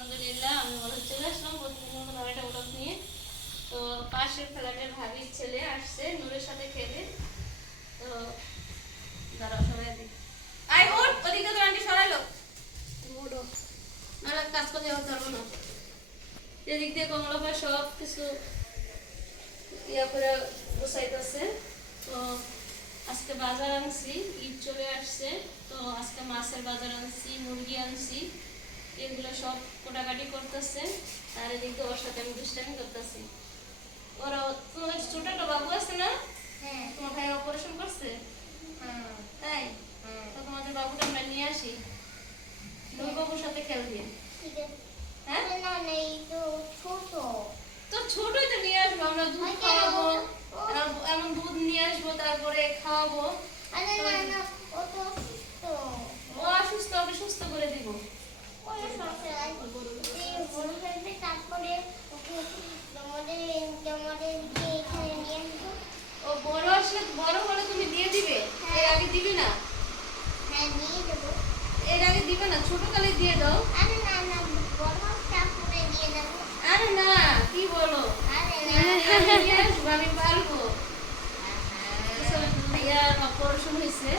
আলহামদুলিল্লাহ আমি বলে চলে আসলাম। প্রতিদিন আরেকটা ব্লগ নিয়ে। তো পাশের ফ্ল্যাটের ভাবির ছেলে আসছে নূরের সাথে খেলে। তো দাঁড়াও সবাই দিই আই ওঠ ওদিকে তো আন্টি সরাইলো ওঠো নাহলে কাজ করতে যেতে পারব না। এদিক দিয়ে কমলা ভাই সব কিছু ইয়া করে বসাইতেছে তো আজকে বাজার আনছি ঈদ চলে আসছে। তো আজকে মাছের বাজার আনছি মুরগি আনছি। এগুলো সব কোটাকাটি করতেছে আর এদিকে ওর সাথে আমি দুষ্টামি করতেছি। ওরা তোমাদের ছোট একটা বাবু আছে না? হ্যাঁ। তোমার ভাই অপারেশন করছে? হ্যাঁ। তাই? তো তোমাদের বাবুটা আমরা নিয়ে আসি। দুই বাবুর সাথে খেলবি ঠিক আছে হ্যাঁ? না না এই তো ছোট। তো ছোটই তো নিয়ে আসব আমরা দুধ খাওয়াবো ও- ও- এমন- এমন দুধ নিয়ে আসব তারপরে খাওয়াবো। আরে না না ও তো অসুস্থ। ও অসুস্থ ওকে সুস্থ করে দিব। ওরে সমস্যা নাই নিয়ে আসব ও বড় আসলে বড় হলে তুমি দিয়ে দিবে হ্যাঁ। এর আগে দিবে না হ্যাঁ নিয়ে যাব এর আগে দিবে না ছোট কালে দিয়ে দাও আরে না না বড় তারপরে দিয়ে দেবো আরে না কি বলো আরে না আমি পারব ভাইয়ার অপারেশন হয়েছে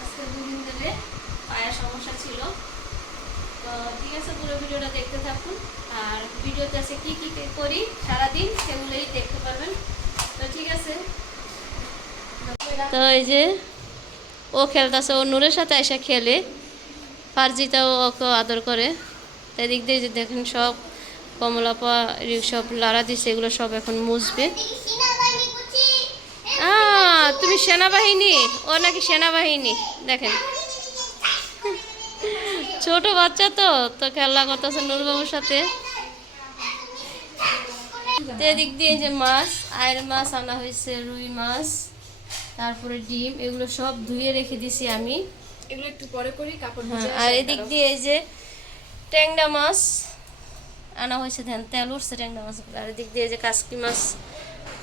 আজকে দুদিন ধরে পায়ের সমস্যা ছিল ঠিক আছে পুরো ভিডিওটা দেখতে থাকুন। আর ভিডিওতে আছে কি কি করি সারাদিন সেগুলোই দেখতে পারবেন। তো ঠিক আছে। তো এই যে ও খেলতেছে ও নূরের সাথে এসে খেলে। ফার্জিতাও ওকে আদর করে। তো এদিক দিয়ে যে দেখেন সব কমলা পা সব লাড়া দিছে এগুলো সব এখন মুছবে। তুমি সেনাবাহিনী? ও নাকি সেনাবাহিনী? দেখেন। ছোট বাচ্চা তো তো খেলা করতেছে নূরবাবুর সাথে। এদিক দিয়ে যে মাছ আয়ের মাছ আনা হয়েছে রুই মাছ তারপরে ডিম এগুলো সব ধুয়ে রেখে দিছি আমি। এগুলো একটু পরে করি কাপড় হ্যাঁ আর এদিক দিয়ে এই যে ট্যাংরা মাছ আনা হয়েছে ধ্যান তেল উঠছে ট্যাংরা মাছ আর এদিক দিয়ে যে কাসকি মাছ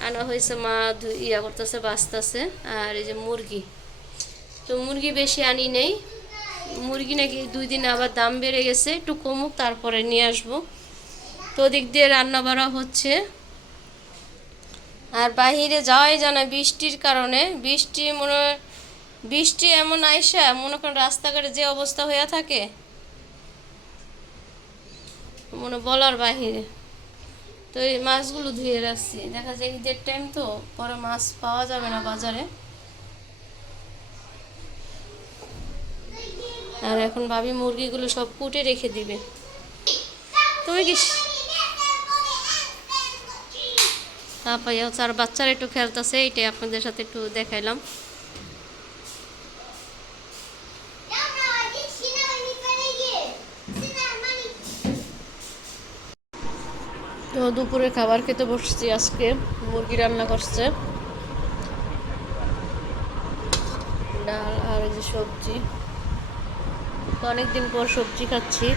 আনা হয়েছে মা ধুই- ইয়া করতেছে বাঁচতেছে। আর এই যে মুরগি তো মুরগি বেশি আনি নেই। মুরগি নাকি দুই দিন আবার দাম বেড়ে গেছে, একটু কমুক, তারপরে নিয়ে আসব। তো ওদিক দিয়ে রান্না বাড়া হচ্ছে। আর বাহিরে যাওয়াই জানা বৃষ্টির কারণে। বৃষ্টি মনে বৃষ্টি এমন আইসা, মনে করেন রাস্তাঘাটে যে অবস্থা হয়ে থাকে, মনে বলার বাহিরে। তো এই মাছগুলো ধুয়ে রাখছি। দেখা যায় ঈদের টাইম তো, পরে মাছ পাওয়া যাবে না বাজারে। আর এখন ভাবি মুরগিগুলো সব কুটে রেখে দিবে। তুমি কি তারপরে হচ্ছে আর বাচ্চারা একটু খেলতেছে, এইটাই আপনাদের সাথে একটু দেখাইলাম। তো দুপুরে খাবার খেতে বসছি আজকে, মুরগি রান্না করছে। ডাল আর যে সবজি। তো অনেকদিন পর সবজি খাচ্ছি।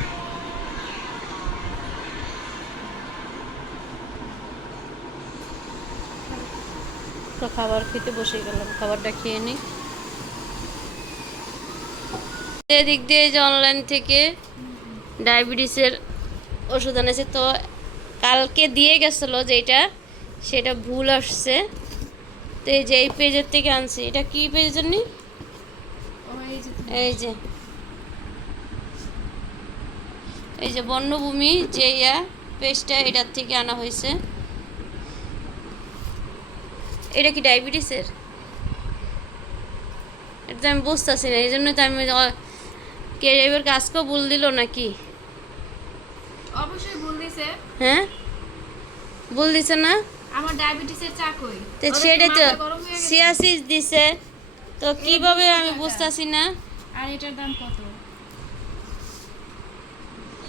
তো খাবার খেতে বসে গেলাম খাবারটা খেয়ে নিই এদিক দিয়ে যে অনলাইন থেকে ডায়াবেটিসের ওষুধ এনেছে তো কালকে দিয়ে গেছিল যেটা সেটা ভুল আসছে। তো এই যে এই পেজের থেকে আনছি এটা কি পেজ জানি এই যে তুমি- এই যে বন্যভূমি যে ইয়া পেজটা এটার থেকে আনা হয়েছে। এটা কি ডায়াবেটিসের? এটা তো আমি বুঝতেছি না এই জন্য তো আমি কে এবার আজকেও ভুল দিল নাকি? অবশ্যই ভুল দিছে। হ্যাঁ? ভুল দিছে না? আমার ডায়াবেটিসের তো। সিয়াসিস দিছে। তো কীভাবে আমি। বুঝতাছি না? আর এটার দাম কত?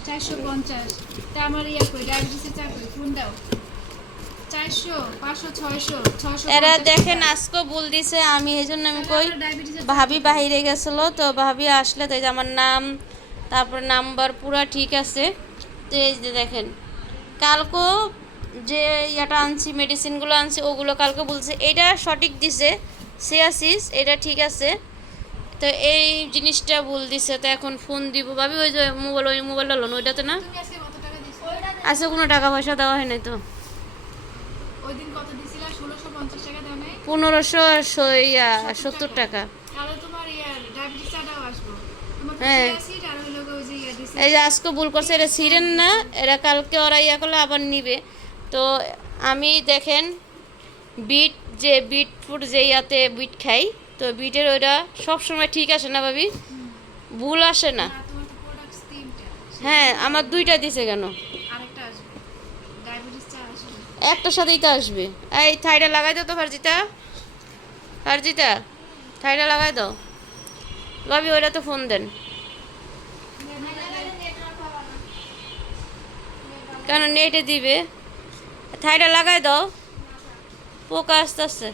চারশো পঞ্চাশ। তা আমার ইয়া কই ডায়াবেটিসের চা কই? ফোন দাও। এরা দেখেন আজকে ভুল দিছে আমি এই জন্য আমি কই ভাবি বাহিরে গেছিল তো ভাবি আসলে তো যে আমার নাম তারপর নাম্বার পুরা ঠিক আছে। তো এই যে দেখেন কালকেও যে ইয়াটা আনছি মেডিসিনগুলো আনছি ওগুলো কালকে বলছে এটা সঠিক দিছে সিয়াসিস এটা ঠিক আছে। তো এই জিনিসটা ভুল দিছে তো এখন ফোন দিব। ভাবি ওই যে মোবাইল ওই মোবাইলটা লোন ওইটাতে না? আজকে কোনো টাকা পয়সা দেওয়া হয় নাই তো। পনেরোশো ইয়া সত্তর টাকা। হ্যাঁ। এই যে আজকে ভুল করছে এটা সিরেন না এরা কালকে ওরা ইয়া করলে আবার নিবে। তো আমি দেখেন বিট যে বিট ফুড যে ইয়াতে বিট খাই তো বিটের ওইটা সবসময় ঠিক আসে না ভাবি? ভুল আসে না। হ্যাঁ আমার দুইটা দিছে কেন? একটার সাথেই তো আসবে। এই থাইটা লাগাই দাও তো ফারজিতা। ফারজিতা থাইটা লাগাই দাও। ভাবি ওইটা তো ফোন দেন। কেন নেটে দিবে? থাইটা লাগাই দাও। পোকা আস্তে আস্তে।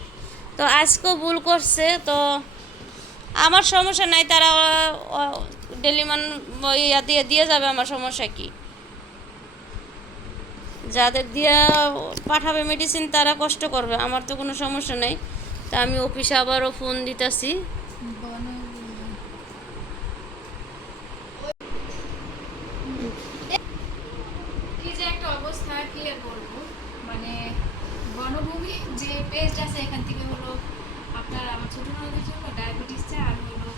তো আজকেও ভুল করছে, তো আমার সমস্যা নাই, তারা ডেলিমান ইয়া দিয়ে দিয়ে যাবে আমার সমস্যা কি? যাদের দিয়া পাঠাবে মেডিসিন তারা কষ্ট করবে, আমার তো কোনো সমস্যা নেই। তা আমি অফিসে আবারও ফোন দিতেছি। একটা অবস্থা মানে বনভূমি যে পেস্ট আছে এখান থেকে হলো আপনার আমার ছোট ননদের জন্য ডায়াবেটিস চা আর হলো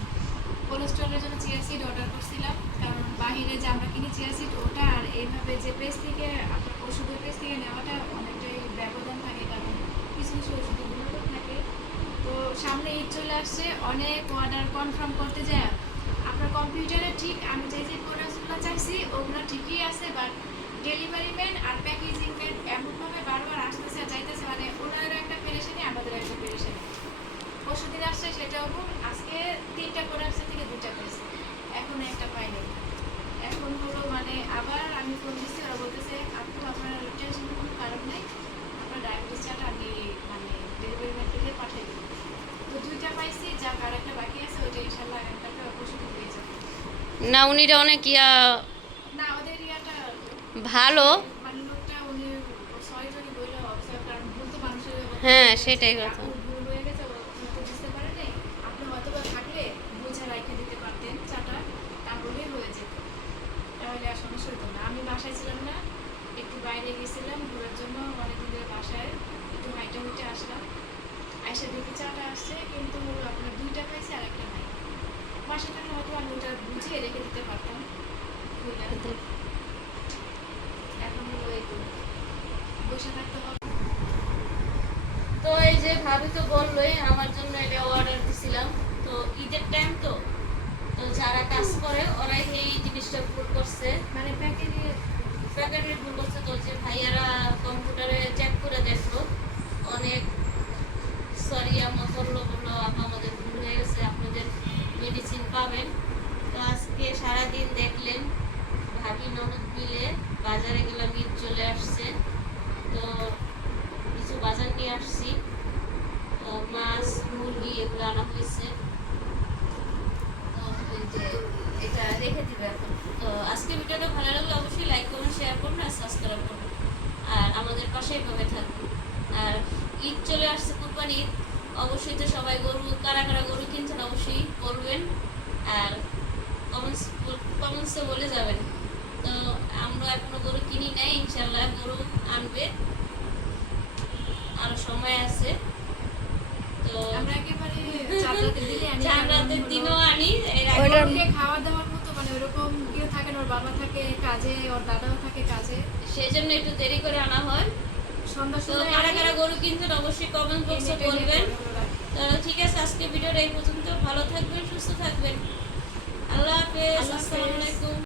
কোলেস্ট্রলের জন্য চিয়া সিড অর্ডার করছিলাম। কারণ বাইরে যে আমরা কিনি চিয়া সিড ওটা আর এইভাবে যে পেস্ট থেকে, আপনার ওষুধের পেস্ট থেকে নেওয়াটা অনেকটাই ব্যবধান থাকে, কারণ কিছু কিছু ওষুধের গুণগত থাকে। তো সামনে ঈদ চলে আসছে, অনেক অর্ডার কনফার্ম করতে যায়। আপনার কম্পিউটারে ঠিক আমি যে যে প্রোডাক্টসগুলো চাইছি, ওগুলো ঠিকই আছে বাট ডেলিভারি ম্যান আর প্যাকেজিং ম্যান এমনভাবে বারবার আসতেছে আর চাইতেছে মানে ওনাদের একটা পেরেশানি আমাদের একটা পেরেশানি পরশুদিন আসছে সেটাও ভুল আজকে তিনটা প্রোডাক্টসের থেকে দুটা পেয়েছে এখন একটা পাইনি এখন হলো মানে আবার আমি ফোন দিচ্ছি ওরা বলতেছে আপু আপনার টেনশনের কোনো কারণ নেই। আপনার ডায়াবেটিস চাটা আমি মানে ডেলিভারি ম্যান থেকে পাঠিয়ে দেবো। তো দুইটা পাইছি যা আর একটা বাকি আছে ওইটা ইনশাল্লাহ আগামীকালকে পরশুদিন পেয়ে যাব। না উনিরা অনেক ইয়া না ওদের ইয়াটা ভালো। মানে হ্যাঁ, সেটাই কথা। আপু ভুল হয়ে গেছে ও তো বুঝতে পারে নাই আপনি হয়তো বা থাকলে বুঝে রাখে দিতে পারতেন চাটা তাহলেই হয়ে যেত তাহলে আর সমস্যা হতো না আমি বাসায় ছিলাম না একটু বাইরে গেছিলাম ঘোরার জন্য অনেকদিন ধরে বাসায় একটু হাইটে হুইটে আসলাম আইসা দেখি চাটা আসছে কিন্তু আপনার দুইটা পাইছে আর একটা নাই। বাসায় থাকলে হয়তো আমি ওটা বুঝিয়ে রেখে দিতে পারতাম। এখন তো। বসে থাকতে হবে। তো এই যে ভাবি তো বললোই আমার জন্য এটা অর্ডার দিছিলাম। তো ঈদের টাইম তো। তো যারা কাজ করে ওরাই এই জিনিসটা ভুল করছে। মানে প্যাকেটে প্যাকেটের ভুল করছে তো যে ভাইয়ারা কম্পিউটারে চেক করে দেখল অনেক সরি আমরা করল বলল আপা আমাদের ভুল হয়ে গেছে আপনাদের মেডিসিন পাবেন তো আজকে সারাদিন দেখলেন ভাবি ননদ মিলে বাজারে গেলাম ঈদ চলে আসছে তো কিছু বাজার নিয়ে আসছি। মাছ, মুরগি এগুলো আনা হয়েছে। এটা রেখে দিবে এখন। আজকে ভিডিওটা ভালো লাগলে অবশ্যই লাইক করুন শেয়ার করুন আর সাবস্ক্রাইব করুন। আর আমাদের পাশে এইভাবে থাকুন। আর ঈদ চলে আসছে, কুরবানি ঈদ। অবশ্যই তো সবাই গরু, কারা কারা গরু কিনছেন অবশ্যই বলবেন। আর কমেন্টস কমেন্টসে বলে যাবেন। তো আমরা এখনও গরু কিনি নাই ইনশাল্লাহ গরু আনবে। আরও সময় আছে। তো আমরা একেবারে দিনও আনি খাওয়া দাওয়ার মতো মানে ওরকম কেউ থাকে ওর বাবা থাকে কাজে ওর দাদাও থাকে কাজে। সেজন্য একটু দেরি করে আনা হয়। সন্ধ্যা তো কারা কারা গরু কিনছেন অবশ্যই কমেন্ট বক্সে বলবেন। তো ঠিক আছে আজকে ভিডিওটা এই পর্যন্ত। ভালো থাকবেন সুস্থ থাকবেন। আল্লাহ হাফেজ আল্লাহ হাফেজ। আসসালামু আলাইকুম।